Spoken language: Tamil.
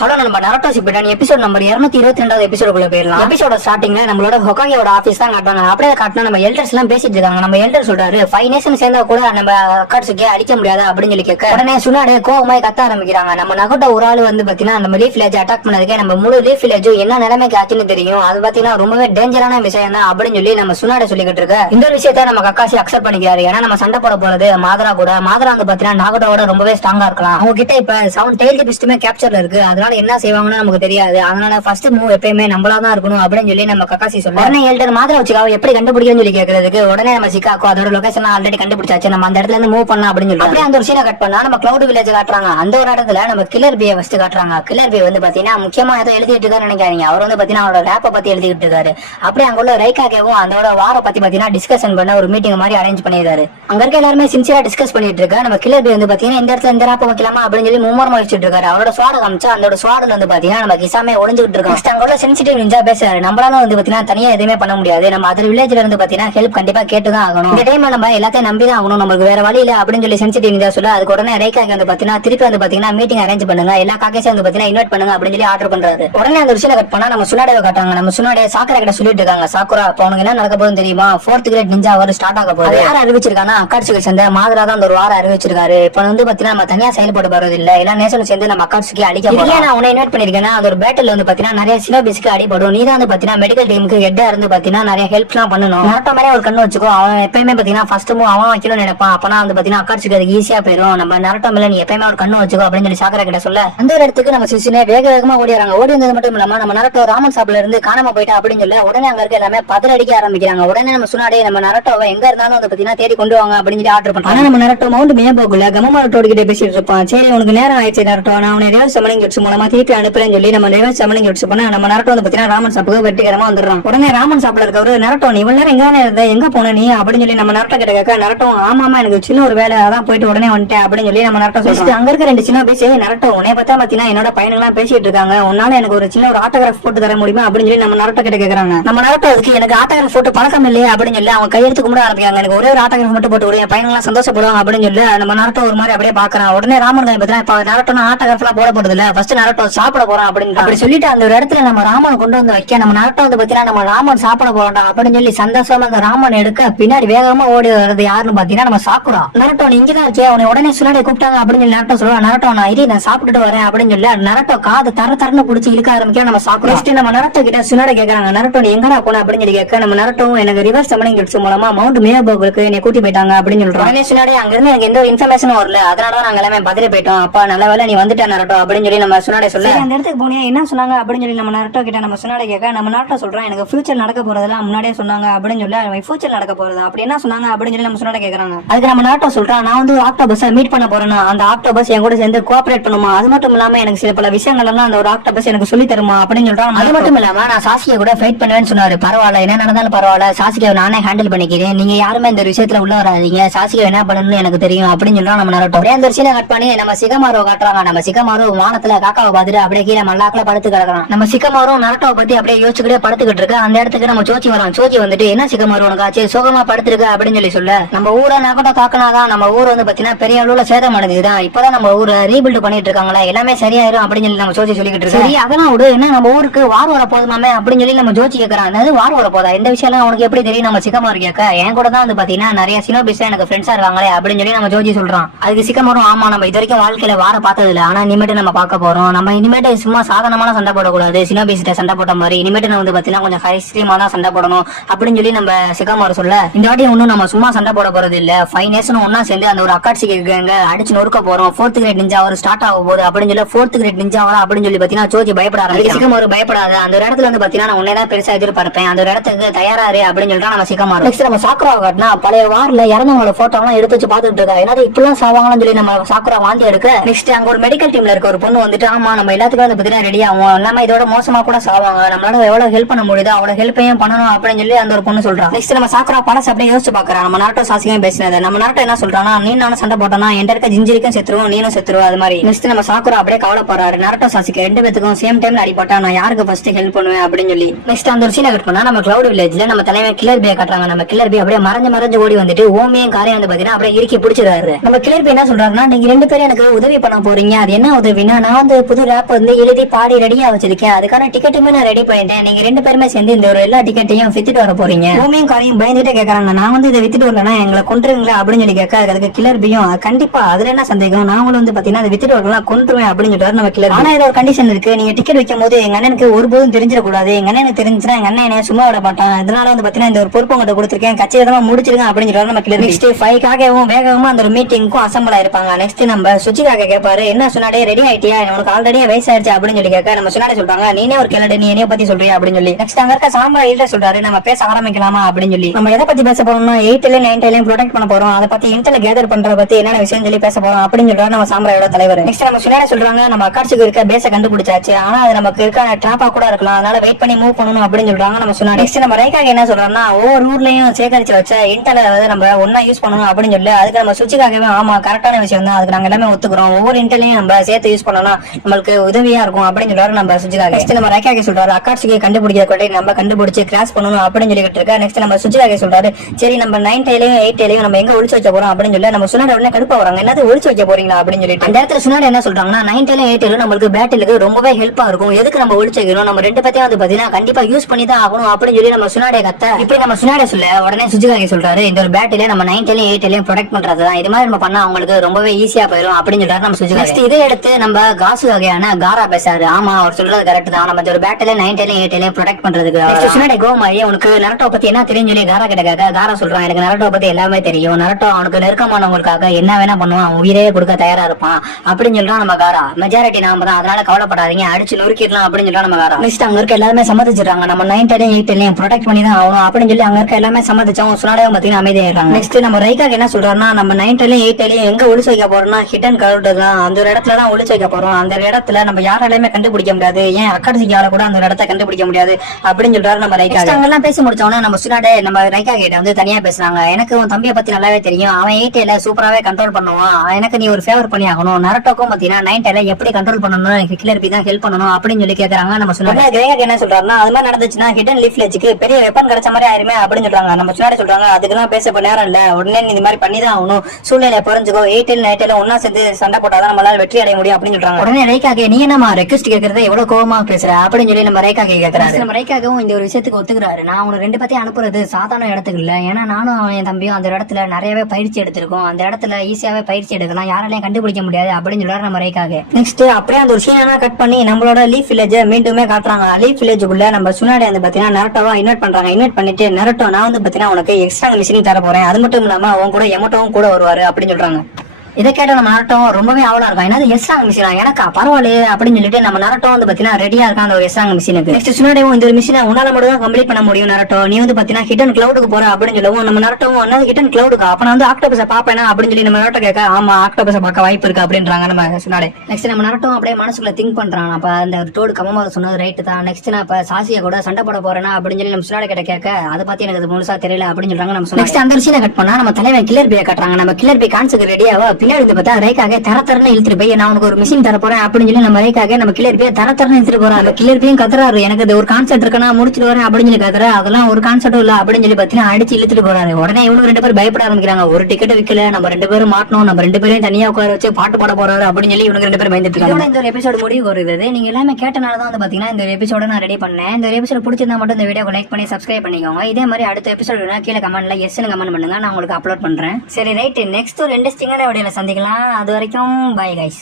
ஹலோ நம்ம நரட்டோ ஷிப்படன் எபிசோட் நம்பர் 222 எபிசோடுக்குள்ள போயிடலாம். எபிசோட ஸ்டார்டிங்ல நம்மளோட ஹொகாகேவோட ஆபீஸ் தான் காட்டுறாங்க. அப்படியே காட்டினா நம்ம எல்டர்ஸ் எல்லாம் பேசிட்டு இருக்காங்க. நம்ம எல்டர் சொல்றாரு 5 நேஷன் சேர்ந்தா கூட நம்ம அக்காட்சுக்கே அடிக்க முடியாது அப்படின்னு சொல்லி கேட்க உடனே சுனாடே கோவமாய் கத்த ஆரம்பிக்கிறாங்க. நம்ம நகோட்டோ ஒரு ஆள் வந்து பாத்தீங்கன்னா நம்ம லீஃப் வில்லேஜ் அட்டாக் பண்ணதுக்கே நம்ம முழு லீஃப் வில்லேஜும் என்ன நிலைமைக்கு ஆச்சுன்னு தெரியும். அது பாத்தீங்கன்னா ரொம்பவே டேஞ்சரான விஷயம் தான் அப்படின்னு சொல்லி நம்ம சுனாடே சொல்லிக்கிட்டு இருக்க இந்த விஷயத்த நம்ம கக்காசி அக்செப்ட் பண்ணிக்கிறாரு. ஏன்னா நம்ம சண்டை போட போறது மாதரா கூட. மாதரா வந்து பாத்தீங்கன்னா நாகோட்டோட ரொம்பவே ஸ்ட்ராங்கா இருக்கலாம். அவங்க கிட்ட இப்ப 7 டெய்ல் பிஸ்டுமே கேப்சர்ல இருக்கு. அதனால என்ன செய்வாங்கன்னு நமக்கு தெரியாது. அதனால ஃபர்ஸ்ட் மூவ் எப்பயுமே நம்மளா தான் இருக்கணும் அப்படின்னு சொல்லி நம்ம கக்காசி சொல்ல உடனே எல்டர் மாதிரி வச்சுக்காவ எப்படி கண்டுபிடிக்கணும்னு சொல்லி கேட்கறதுக்கு உடனே நம்ம சிக்காக்கோ அதோட லொகேஷன் ஆல்ரெடி கண்டுபிடிச்சாச்சு, நம்ம அந்த இடத்துல இருந்து மூவ் பண்ணலாம் அப்படின்னு சொல்லி அப்படியே அந்த ஒரு சீனை கட் பண்ணா நம்ம கிளவுட் வில்லேஜ் காட்டுறாங்க. அந்த ஒரு இடத்துல நம்ம கில்லர் பியை ஃபர்ஸ்ட் காட்டுறாங்க. கில்லர் பி வந்து பாத்தீங்கன்னா முக்கியமா ஏதோ எழுதிட்டு இருக்காரு நினைக்காதீங்க. அவர் வந்து பாத்தீங்கன்னா அவரோட ரேப்பை பத்தி எழுதிட்டு இருக்காரு. அப்படியே அங்க உள்ள ரைக்காகவும் அதோட வார பத்தி பாத்தீங்கன்னா டிஸ்கஷன் பண்ண ஒரு மீட்டிங் மாதிரி அரேஞ்ச் பண்ணிருக்காரு. அங்க இருக்க எல்லாருமே சின்சியரா டிஸ்கஸ் பண்ணிட்டு இருக்க நம்ம கில்லர் பி வந்து பாத்தீங்கன்னா இந்த இடத்துல இந்த ரேப்பை வைக்கலாமா அப்படின்னு சொல்லி மும்மரமா வச்சுட்டு இருக்காரு. அவரோட சுவாட காமிச்சா அந்த சுவாடுல வந்து பாத்தீங்கன்னா நம்ம கிசாமே ஒளிஞ்சுட்டு இருக்கோம். அங்க சென்சிட்டிவ் நிஞ்சா பேசுறாரு. நம்மளால வந்து பாத்தீங்கன்னா தனியா எதுவுமே பண்ண முடியாது. நம்ம அதர் வில்லேஜ்ல இருந்து பாத்தீங்கன்னா ஹெல்ப் கண்டிப்பா கேட்டுதான் ஆகணும். இந்த டைம் நம்ம எல்லாத்தையும் நம்பிதான் ஆகணும். நமக்கு வேற வழி இல்ல அப்படின்னு சொல்லி சென்சிட்டிவ் நிஞ்சா சொல்ல அதுக்கு உடனே ரைக்காக்கு வந்து பாத்தீங்கன்னா திருப்பி வந்து பாத்தீங்கன்னா மீட்டிங் அரேஞ்ச் பண்ணுங்க, எல்லா காக்கேஸும் வந்து பாத்தீங்கன்னா இன்வைட் பண்ணுங்க அப்படின்னு சொல்லி ஆர்டர் பண்றாரு. உடனே அந்த விஷயம் கட் பண்ணா நம்ம சுனாடேவை காட்டுறாங்க. நம்ம சுனாடே சாக்கரை கிட்ட சொல்லிட்டு இருக்காங்க. சாக்குரா இப்ப உனக்கு என்ன நடக்க போகுதுன்னு தெரியுமா? 4th கிரேட் நிஞ்சா அவர் ஸ்டார்ட் ஆக போகுது. யார் அறிவிச்சிருக்கானா அக்காட்சிக்கு சேர்ந்த மாதரா தான் ஒரு வாரம் அறிவிச்சிருக்காரு. இப்ப வந்து பாத்தீங்கன்னா நம்ம தனியா செயல்பட போறது இல்ல, எல்லா நேஷனும் சேர்ந்து நம்ம அக்காட்சிக்கு அடிக்க போறோம். நான் உன்னை இன்வைட் பண்ணிருக்கேன்னா அது ஒரு பேட்டில் வந்து பாத்தீங்கன்னா நிறைய சினோபிஸ்க்கு அடிபடும். நீ தான் வந்து பாத்தீங்கன்னா மெடிக்கல் டீமுக்கு ஹெட்டா இருந்து பாத்தீங்கன்னா நிறைய ஹெல்ப் எல்லாம் பண்ணணும். நரட்டோ மேலே ஒரு கண்ணு வச்சுக்கோ. அவன் எப்பயுமே பாத்தீங்கன்னா ஃபர்ஸ்ட் மூவ் அவன் வைக்கணும்னு நினைப்பான். அப்பனா வந்து பாத்தீங்கன்னா அக்காட்சிக்கு அது ஈஸியா போயிடும். நம்ம நரட்டோ மேல நீ எப்பயுமே ஒரு கண்ணு வச்சுக்கோ அப்படின்னு சொல்லி சாக்கரை கிட்ட சொல்ல அந்த ஒரு இடத்துக்கு நம்ம சிசுனே வேக வேகமா ஓடிறாங்க. ஓடி வந்தது மட்டும் இல்லாம நம்ம நரட்டோ ராமன் சாப்பில இருந்து காணாம போயிட்டா அப்படின்னு சொல்ல உடனே அங்க இருக்க எல்லாமே பதற அடிக்க ஆரம்பிக்கிறாங்க. உடனே நம்ம சுனாடே நம்ம நரட்டோவை எங்க இருந்தாலும் வந்து பாத்தீங்கன்னா தேடி கொண்டு வாங்க அப்படின்னு சொல்லி ஆர்டர் பண்றாங்க. நம்ம நரட்டோ மவுண்ட் மேம்போக்குள்ள கமமாரட்டோட கிட்ட பேசிட்டு இருப்பான். சரி உனக்கு நேரம் ஆயிடுச்சு நரட்டோ, நான் உன்னை ரிவர்ஸ் சமலிங் கிட்ஸ் மூலமா திருப்பி அனுப்புறேன்னு சொல்லி நம்ம ரிவர்ஸ் சமலிங் கிட்ஸ் பண்ண நம்ம நரட்டோ வந்து பாத்தீங்கன்னா ராமன் சாப்புக்கு வெற்றிகரமா வந்துடுறான். உடனே ராமன் சாப்பிட இருக்கவரு நரட்டோ நீ இவ்வளவு நேரம் எங்க இருந்த, எங்க போன நீ அப்படின்னு சொல்லி நம்ம நரட்டோ கிட்ட கேட்க நரட்டோ ஆமாமா எனக்கு சின்ன ஒரு வேலை அதான் போயிட்டு உடனே வந்துட்டேன் அப்படின்னு சொல்லி நம்ம நரட்டோ சொல்லிட்டு அங்க இருக்க 2 சின்ன பேசி நரட்டோ உன்னை பார்த்தா பாத்தீங்கன்னா என்னோட பையன்லாம் பேசிட்டு இருக்காங்க, உன்னால எனக்கு ஒரு சின்ன ஒரு ஆட்டோகிராஃப் போட்டு தர முடியுமா அப்படின்னு சொல்லி நம்ம நரட்டோ கிட்ட கேக்குறாங்க. நம்ம நரட்டோ அதுக்கு எனக்கு ஆட்டோகிராஃப் போட்டு பழக்கம் இல்லையே அப்படின்னு சொல்லி அவங்க கையெழுத்து கும்பிட ஆரம்பிக்காங்க. எனக்கு ஒரே ஒரு ஆட்டோகிராஃப் மட்டும் போட்டு விடு, என் பையன்லாம் சந்தோஷப்படுவாங்க அப்படின்னு சொல்லி நம்ம நரட்டோ ஒரு மாதிரி அப்படியே பாக்குறான். உடனே ராமன் பாத்தீங்கன்னா இப்ப நரட்டோ ஆட்டோகிராஃப் எல்லாம் போட போறது இல்ல, ஃபர்ஸ்ட் நரட்டோ சாப்பிட போறான் அப்படின்னு அப்படி சொல்லிட்டு அந்த ஒரு இடத்துல நம்ம ராமன் கொண்டு வந்து வைக்க நம்ம நரட்டோ வந்து பாத்தீங்கன்னா நம்ம ராமன் சாப்பிட போறோம் அப்படின்னு சொல்லி சந்தோஷமா அந்த ராமன் எடுக்க பின்னாடி வேகமா ஓடி வர்றது யாருன்னு பாத்தீங்கன்னா நம்ம சாக்குரா. நரட்டோ நீ இங்கதான் இருக்கே, உன்னை உடனே சுனாடே கூப்பிட்டாங்க அப்படின்னு சொல்லி நரட்டோ சொல்லுவா. நரட்டோ நான் இரு நான் சாப்பிட்டுட்டு வரேன் அப்படின்னு சொல்லி நரட்டோ காது தரன்னு புடிச்சு இழுக்க ஆரம்பிக்க நம்ம சாக்குரா. நம்ம நரட்டோ கிட்ட சுனாடே கேக்குறாங்க நரட்டோ நீ எங்கடா போன அப்படின்னு சொல்லி கேட்க நம்ம நரட்டோ எனக்கு ரிவர்ஸ் சமலிங் கிட்ஸ் மூலமா மவுண்ட் மேம்போக்கு என்னை கூட்டி போயிட்டாங்க அப்படின்னு சொல்றோம். உடனே சுனாடே அங்க இருந்து எனக்கு எந்த ஒரு இன்ஃபர்மேஷனும் வரல, அதனாலதான் நாங்க எல்லாமே பதறி போயிட்டோம். அப்பா நல்ல வேலை நீ வந்துட்ட நரட்டோ அப்படின்னு சொல்லி நம்ம சுனாடே சொல்ல அந்த இடத்துக்கு போனியா என்ன சொன்னாங்க அப்படின்னு சொல்லி நம்ம நரட்டோ கிட்ட நம்ம சுனாடே கேட்க நம்ம நரட்டோ சொல்றோம் எனக்கு ஃபியூச்சர் நடக்க போறதெல்லாம் முன்னாடியே சொன்னாங்க அப்படின்னு சொல்லி ஃபியூச்சர் நடக்க போறது அப்படி என்ன சொன்னாங்க அப்படின்னு சொல்லி நம்ம சுனாடே கேக்குறாங்க. அதுக்கு நம்ம நரட்டோ சொல்றான் நான் வந்து ஆக்டோபஸ் மீட் பண்ண போறேன்னா அந்த ஆக்டோபஸ் என் கூட சேர்ந்து கோஆபரேட் பண்ணுமா, அது மட்டும் இல்லாம எனக்கு சில பல விஷயங்கள் எல்லாம் அந்த ஒரு ஆக்டோபஸ் எனக்கு சொல்லி தருமா அப்படின்னு சொல்றான். அது மட்டும் இல்லாம நான் சாசிகா கூட ஃபைட் பண்ணுவேன்னு சொன்னாரு. பரவாயில்ல என்ன நடந்தாலும் பரவாயில்ல, சாசிகாவை நானே ஹேண்டில் பண்ணிக்கிறேன், நீங்க யாருமே இந்த விஷயத்துல உள்ள வராதீங்க, சாசிகா என்ன பண்ணணும்னு எனக்கு தெரியும் அப்படின்னு சொல்றான் நம்ம நரட்டோ. அந்த சீனை கட் பண்ணி நம்ம சிகமாரோ காட்டுறாங்க. நம்ம சிகமாரோ வானத்துல காக்காவை பார்த்துட்டு அப்படியே கீழே மல்லாக்குல படுத்து கிடக்குறான். நம்ம சிகமாரோ நரட்டோவை பத்தி அப்படியே யோசிச்சுக்கிட்டே படுத்துக்கிட்டு இருக்கு. அந்த இடத்துக்கு நம்ம சோச்சி வரோம். சோச்சி வந்துட்டு என்ன சிகமாரோ உனக்கு ஆச்சு சோகமா படுத்திருக்க அப்படின்னு சொல்லி சொல்ல நம்ம ஊரை நகட்ட காக்கனாதான் நம்ம ஊர் வந்து பாத்தீங்கன்னா பெரிய அளவுல சேதம் அடைஞ்சுதான், இப்பதான் நம்ம ஊரை ரீபில்ட் பண்ணிட்டு இருக்காங்களா, எல்லாமே சரியாயிரும் அப்படின்னு சொல்லி நம்ம சோச்சி சொல்லிக்கிட்டு இருக்கு. சரி அதெல்லாம் விடு, என்ன நம்ம ஊருக்கு வார் வர போதுமாமே அப்படின்னு சொல்லி நம்ம ஜோச்சி கேட்கறான். அது வார் வர போதா, இந்த விஷயம் எல்லாம் உனக்கு எப்படி தெரியும் நம்ம சிகமாரோ கேட்க என் கூட தான் வந்து பாத்தீங்கன்னா நிறைய சினோபிஸ் எனக்கு ஃப்ரெண்ட்ஸா இருக்காங்களே அப்படின்னு சொல்லி நம்ம ஜோச்சி சொல்றான். அதுக்கு சிகமாரோ ஆமா நம்ம இது வரைக்கும் வாழ்க்கையில வார பார்த்தது இல்ல, ஆனா இனிமேட்டு நம்ம பார்க்க போறோம், நம்ம இனிமேட்டு சும்மா சாதாரணமான சண்டை போடக்கூடாது, சினோபிஸ்ட சண்டை போட்ட மாதிரி இனிமேட்டு வந்து பாத்தீங்கன்னா கொஞ்சம் ஹைஸ்ட்ரீமா தான் சண்டை போடணும் அப்படின்னு சொல்லி நம்ம சிகமாரோ சொல்ல இந்த வாட்டி ஒன்னும் நம்ம சும்மா சண்டை போட போறது இல்ல, 5 நேஷனும் ஒன்னா சேர்ந்து அந்த ஒரு அக்காட்சிக்கு அடிச்சு நொறுக்க போறோம், 4th கிரேட் நிஞ்சா அவர் ஸ்டார்ட் ஆக போகுது அப்படின்னு சொல்லி 4th கிரேட் நிஞ்சா வர அப்படின்னு சொல்லி பாத்தீங்கன்னா சோச்சி பயப்பட ஆரம்பிச்சு. சிகமாரோ பயப்படாத, அந்த ஒரு இடத்துல வந்து பாத்தீங்கன்னா நான் உன்னைதான் பெருசா எதிர்பார்ப்பேன், அந்த ஒரு இடத்துக்கு தயாராரு அப்படின்னு சொல்லிட்டு நம்ம சிகமாரோ. நெக்ஸ்ட் நம்ம சாக்குரா காட்டினா பழைய வார்ல இறந்தவங்களோட போட்டோ எல்லாம் எடுத்து வச்சு பாத்துட்டு இருக்கா. ஏன்னா இப்பெல்லாம் சாவாங்கன்னு சொல்லி நம்ம சாக்குரா வாந்தி எடுக்க நெக்ஸ்ட் அங்க ஒரு மெடிக்கல் டீம்ல இருக்க ஒரு பொண்ணு வந்துட்டு ஆமா நம்ம எல்லாத்துக்கும் வந்து பாத்தீங்கன்னா ரெடி ஆகும், எல்லாமே இதோட மோசமா கூட சாவாங்க, நம்மளால எவ்வளவு ஹெல்ப் பண்ண முடியுதோ அவ்வளவு ஹெல்ப்பையும் பண்ணணும் அப்படின்னு சொல்லி அந்த ஒரு பொண்ணு சொல்றான். நெக்ஸ்ட் நம்ம சாக்குரா பழச அப்படியே யோசிச்சு பாக்குறான். நம்ம நாட்டோ சாசியும் பேசினது நம்ம நாட்டோ என்ன சொல்றானா நீ நானும் சண்டை போட்டோம்னா என்கிட்ட இருக்க ஜிஞ்சிரிக்கும் செத்துருவோம் நீனும் செத்துருவோம் அது மாதிரி. நெக்ஸ்ட் நம்ம சாக்குரா அப்படியே கவலைப்படுறாரு. நாட்டோ சாசிக்கு 2 பேத்துக்கும் சேம் டைம்ல அடிபட்டா நான் யாருக்கு ஃபர்ஸ்ட் ஹெல்ப் பண்ணுவேன் அப்படின்னு சொல்லி. நெக்ஸ்ட் அந்த ஒரு சீனை கட் பண்ணா நம்ம கிளவுட் வில்லேஜ்ல நம்ம தலைவன் கில்லர் பே காட்டுறாங்க. நம்ம கில்லர் பே அப்படியே மறைஞ்சு ஓடி வந்துட்டு ஓமியும் காரையும் வந்து பாத்தீங்கன்னா அப்படியே இறுக்கி பிடிச்சிருக்காரு. நம்ம கில்லர் பே என்ன சொல்றாருன்னா நீங்க 2 பேரும் எனக்கு உதவி பண்ண போறீங்க, அது என்ன உதவினா நான் வந்து புது ரேப் வந்து எழுதி பாடி ரெடியா வச்சிருக்கேன். அதுக்கான டிக்கெட்டுமே நான் ரெடி பண்ணிட்டேன். நீங்க 2 பேருமே சேர்ந்து இந்த ஒரு எல்லா டிக்கெட்டையும் வித்துட்டு வர போறீங்க. பூமியும் காரையும் பயந்துட்டு கேக்குறாங்க, நான் வந்து இதை வித்துட்டு வரலன்னா எங்களை கொண்டுருங்களா அப்படின்னு சொல்லி கேட்க, அதுக்கு கில்லர் பியும் கண்டிப்பா அதுல என்ன சந்தேகம், நாங்களும் வந்து பாத்தீங்கன்னா அதை வித்துட்டு வரலாம் கொண்டுருவேன் அப்படின்னு சொல்றாரு நம்ம கில்லர். ஆனா இது ஒரு கண்டிஷன் இருக்கு, நீங்க டிக்கெட் வைக்கும் போது எங்க அண்ணனுக்கு ஒருபோதும் தெரிஞ்சிடக்கூடாது. எங்க அண்ணனுக்கு தெரிஞ்சுன்னா எங்க அண்ணன் என்ன சும்மா விட மாட்டான். அதனால வந்து பாத்தீங்கன்னா இந்த ஒரு பொறுப்பு உங்கள்கிட்ட கொடுத்துருக்கேன், கச்சிதமா முடிச்சிருங்க அப்படின்னு சொல்றாரு நம்ம கில்லர். நெக்ஸ்ட் 5க்காகவும் வேகமா அந்த ஒரு மீட்டிங்க்கும் அசம்பிள் ஆயிருப்பாங்க. நெக்ஸ்ட் நம்ம சுச்சிக்காக கேட்பாரு, என்ன சொன்னாடே ரெடி ஆயிட்டியா, உனக்கு ஆல்ரெடி வயசாயிருச்சு அப்படின்னு சொல்லி கேட்க, நம்ம சொன்னாடே சொல்றாங்க, நீனே ஒரு கிளடு, நீ என்னைய பத்தி சொல்றியா அப்படின்னு சொல்லி. நெக்ஸ்ட் அங்க இருக்க சாம்பார் இல்ல சொல்றாரு, நம்ம பேச ஆரம்பிக்கலாமா அப்படின்னு சொல்லி. நம்ம எதை பத்தி பேச போறோம்னா 8ல 9ல ப்ரொடெக்ட் பண்ண போறோம், அதை பத்தி இன்டர்ல கேதர் பண்றத பத்தி என்னென்ன விஷயம் சொல்லி பேச போறோம் அப்படின்னு சொல்றாரு நம்ம சாம்பாரோட தலைவர். நெக்ஸ்ட் நம்ம சொன்னாடே சொல்றாங்க, நம்ம அக்காட்சிக்கு இருக்க பேச கண்டுபிடிச்சாச்சு, ஆனா அது நமக்கு இருக்க டிராப்பா கூட இருக்கலாம், அதனால வெயிட் பண்ணி மூவ் பண்ணணும் அப்படின்னு சொல்றாங்க நம்ம சொன்னா. நெக்ஸ்ட் நம்ம ரைக்காக என்ன சொல்றோம்னா, ஒவ்வொரு ஊர்லயும் சேகரிச்சு வச்ச இன்டர்ல நம்ம ஒன்னா யூஸ் பண்ணணும் அப்படின்னு சொல்லி, அதுக்கு நம்ம சுச்சிக்காகவே ஆமா கரெக்டான விஷயம் தான், அதுக்கு நாங்க எல்லாமே ஒத்துக்கிறோம், ஒவ்வொரு இன்டர்லையும் நம்ம சேர்த்து யூஸ் பண்ணோம்னா நம்மளுக்கு உதவியா இருக்கும் அப்படின்னு சொல்றாரு நம்ம சுச்சிக்காக. நெக்ஸ்ட் நம்ம ரைக்காக சொல்றாரு, அக்காட்சிக்கு கண்டுபிடிக்கிற கொண்டே நம்ம கண்டுபிடிச்சு கிராஸ் பண்ணணும் அப்படின்னு சொல்லிட்டு இருக்கா. நெக்ஸ்ட் நம்ம சுச்சிக்காக சொல்றாரு, சரி நம்ம 9லையும் 8லையும் நம்ம எங்க ஒளிச்சு வைக்க போறோம் அப்படின்னு சொல்லி. நம்ம சுனாட உடனே கடுப்பா வராங்க, என்னது ஒளிச்சு வைக்க போறீங்களா அப்படின்னு சொல்லிட்டு. அந்த இடத்துல சுனாட என்ன சொல்றாங்கன்னா, 9லையும் 8லையும் நம்மளுக்கு பேட்டிலுக்கு ரொம்பவே ஹெல்ப்பா இருக்கும், எதுக்கு நம்ம ஒளிச்சு வைக்கணும், நம்ம 2 பேத்தையும் வந்து பாத்தீங்கன்னா கண்டிப்பா யூஸ் பண்ணி தான் ஆகணும் அப்படின்னு சொல்லி நம்ம சுனாடே கத்த. இப்படி நம்ம சுனாடே சொல்ல உடனே சுச்சிக்காக சொல்றாரு, இந்த ஒரு பேட்டில நம்ம 9லையும் 8லையும் ப்ரொடெக்ட் பண்றதுதான், இது மாதிரி நம்ம பண்ணா அவங்களுக்கு ரொம்பவே ஈஸியா போயிடும் அப்படின்னு சொல்றாரு நம்ம சுச்சிகாக. நெக்ஸ்ட் இதை எடுத்து நம்ம காசு வகையான காரா பேசாரு, ஆமா அவர் சொல்றது கரெக்ட் தான், நம்ம ஒரு பேட்டில 9லையும் 8லையும் ப்ரொடெக்ட் பண்றதுக்கு. சுனாடே கோமாரி உனக்கு நரட்டோ பத்தி என்ன தெரியும் சொல்லி காரா கிட்ட கேட்க, காரா சொல்றான், எனக்கு நரட்டோ பத்தி எல்லாமே தெரியும், நரட்டோ அவனுக்கு நெருக்கமானவங்களுக்காக என்ன வேணா பண்ணுவான், அவன் உயிரே கொடுக்க தயாரா இருப்பான் அப்படின்னு சொல்றான் நம்ம காரா. மெஜாரிட்டி நாம தான், அதனால கவலைப்படாதீங்க, அடிச்சு நொறுக்கிடலாம் அப்படின்னு சொல்றான் நம்ம காரா. நெக்ஸ்ட் அங்க இருக்க எல்லாருமே சம்மதிச்சிடறாங்க, நம்ம 9லையும் 8லையும் ப்ரொடெக்ட் பண்ணி தான் ஆகணும் அப்படின்னு சொல்லி அங்க இருக்க எல்லாமே சம்மதிச்சோம். சுனாடையும் பாத்தீங்கன்னா அமைதியாயிடுறாங்க. நெக்ஸ்ட் நம்ம ரைக்காக என்ன சொல்றாருன்னா, நம்ம 9லையும் 8லையும் எங்க ஒளிச்சு வைக்க போறோம்னா ஹிடன் கவுட் தான், அந்த ஒரு இடத்துல தான் ஒளிச்சு வைக்க போறோம், அந்த இடத்துல நம்ம யாராலையுமே கண்டுபிடிக்க முடியாது, ஏன் அக்காட்சிக்கால கூட அந்த இடத்த கண்டுபிடிக்க முடியாது அப்படின்னு சொல்றாரு நம்ம ரைக்காக. அவங்க எல்லாம் பேசி முடிச்சோன்னா நம்ம சுனாடே நம்ம ரைக்கா கிட்ட வந்து தனியா பேசுறாங்க, எனக்கு உன் தம்பியை பத்தி நல்லாவே தெரியும், அவன் 8ல சூப்பராவே கண்ட்ரோல் பண்ணுவான், எனக்கு நீ ஒரு ஃபேவர் பண்ணி ஆகணும், நரட்டோக்கும் பாத்தீங்கன்னா 9ல எப்படி கண்ட்ரோல் பண்ணணும், கில்லர் பி தான் ஹெல்ப் பண்ணணும் அப்படின்னு சொல்லி கேக்குறாங்க நம்ம சுனாடே. ரைக்காக என்ன சொல்றாருன்னா, அது மாதிரி நடந்துச்சுன்னா ஹிடன் லீஃப் லேஜுக்கு பெரிய வெப்பன் கிடைச்ச மாதிரி ஆயிருமே அப்படின்னு சொல்றாங்க. நம்ம சுனாடே சொல்றாங்க, அதுக்கெல்லாம் பேச நேரம் இல்ல, உடனே நீ இந்த மாதிரி பண்ணிதான் ஆகணும், சூழ்நிலை புரிஞ்சுக்கோ, 8ல 9ல ஒன்னா சேர்ந்து சண்டை போட்டாதான் நம்மளால வெற்றி அடைய முடியும் அப்படின்னு சொல்றாங்க. உடனே ரைக்காக நீ என்னமா ரெக்வெஸ்ட் கேக்குறத எவ்வளவு கோவமா பேசுற அப்படின்னு சொல்லி நம்ம ரைக்காக கேக்குறாரு. நம்ம ரைக்காகவும் இந்த ஒரு விஷயத்துக்கு ஒத்துக்கிறாரு, நான் உனக்கு 2 பத்தி அனுப்புறது சாதாரண இடத்துக்கு இல்ல, ஏன்னா நானும் என் தம்பியும் அந்த இடத்துல நிறையவே பயிற்சி எடுத்திருக்கோம், அந்த இடத்துல ஈஸியாவே பயிற்சி எடுக்கலாம், யாராலையும் கண்டுபிடிக்க முடியாது அப்படின்னு சொல்றாரு நம்ம ரைக்காக. நெக்ஸ்ட் அப்படியே அந்த ஒரு சீனா கட் பண்ணி நம்மளோட லீஃப் வில்லேஜ் மீண்டுமே காட்டுறாங்க. லீஃப் வில்லேஜுக்குள்ள நம்ம சுனாடே வந்து பாத்தீங்கன்னா நரட்டோவா இன்வைட் பண்றாங்க. இன்வைட் பண்ணிட்டு நரட்டோ நான் வந்து பாத்தீங்கன்னா உனக்கு எக்ஸ்ட்ரா மிஷினிங் தர போறேன், அது மட்டும் இல்லாம அவன் கூட எமோட்டோவும் கூட வருவாரு அப்படின்னு சொல்றாங்க. இதை கேட்ட நம்ம நரட்டோம் ரொம்பவே ஆவலா இருக்கும், ஏன்னா எஸ்ராங் மிஷினா எனக்கா பரவாயில்ல அப்படின்னு சொல்லிட்டு நம்ம நரட்டோ வந்து பாத்தீங்கன்னா ரெடியா இருக்கான் அந்த ஒரு எஸ்ராங் மிஷினுக்கு. நெக்ஸ்ட் சுனாடேவும் இந்த ஒரு மிஷினை உன்னால மட்டும் தான் கம்ப்ளீட் பண்ண முடியும் நரட்டோ, நீ வந்து பாத்தீங்கன்னா ஹிடன் கிளவுடுக்கு போற அப்படின்னு சொல்லவும் நம்ம நரட்டோவும் என்ன ஹிடன் கிளவுடுக்கு, அப்ப நான் வந்து ஆக்டோபஸை பாப்பேனா அப்படின்னு சொல்லி நம்ம நரட்டோ கேட்க, ஆமா ஆக்டோபஸை பார்க்க வாய்ப்பு இருக்கு அப்படின்றாங்க நம்ம சுனாடே. நெக்ஸ்ட் நம்ம நரட்டோ அப்படியே மனசுக்குள்ள திங்க் பண்றான், அப்ப அந்த டோடு கமமாக சொன்னது ரைட்டு தான், நெக்ஸ்ட் நான் இப்ப சாசியை கூட சண்டை போட போறேன்னா அப்படின்னு சொல்லி நம்ம சுனாடே கிட்ட கேட்க, அதை பத்தி எனக்கு முழுசா தெரியல அப்படின்னு சொல்றாங்க நம்ம. நெக்ஸ்ட் அந்த சீனை கட் பண்ணா நம்ம தலைவன் கில்லர் பியை கட்டுறாங்க. நம்ம கில்லர் பி கான்ஸுக்கு ரெடியாவா பின்னாடி வந்து பார்த்தா ரைக்காக தரத்தரன்னு இழுத்துட்டு போய் நான் உனக்கு ஒரு மிஷின் தர போறேன் அப்படின்னு சொல்லி நம்ம ரைக்காக நம்ம கில்லர் பியை தரத்தரன்னு இழுத்துட்டு போறோம். அந்த கில்லர் பியும் கத்துறாரு, எனக்கு ஒரு கான்செப்ட் இருக்கா முடிச்சுட்டு வரேன் அப்படின்னு சொல்லி கத்துற, அதெல்லாம் ஒரு கான்செப்டும் இல்ல அப்படின்னு சொல்லி பாத்தீங்கன்னா அடிச்சு இழுத்துட்டு போறாரு. உடனே இவங்க 2 பேரும் பயப்பட ஆரம்பிக்கிறாங்க, ஒரு டிக்கெட் விக்கல, நம்ம 2 பேரும் மாட்டணும், நம்ம 2 பேரையும் தனியா உட்கார வச்சு பாட்டு பாட போறாரு அப்படின்னு சொல்லி இவங்க 2 பேரும் பயந்துட்டு இருக்காங்க. இந்த ஒரு எபிசோட் முடிவு வருது, நீங்க எல்லாமே கேட்டனாலதான் வந்து பாத்தீங்கன்னா இந்த எபிசோட நான் ரெடி பண்ணேன். இந்த எபிசோட் பிடிச்சிருந்தா மட்டும் இந்த வீடியோ லைக் பண்ணி சப்ஸ்கிரைப் பண்ணிக்கோங்க. இதே மாதிரி அடுத்த எபிசோட் கீழே கமெண்ட்ல எஸ்ன்னு கமெண்ட் பண்ணுங்க, நான் உங்களுக்கு அப்லோட் பண்றேன். சரி ரைட், நெக்ஸ்ட் ஒரு இன்ட்ரெஸ்டிங்கான வீடியோல சந்திக்கலாம். அது வரைக்கும் பை கைஸ்.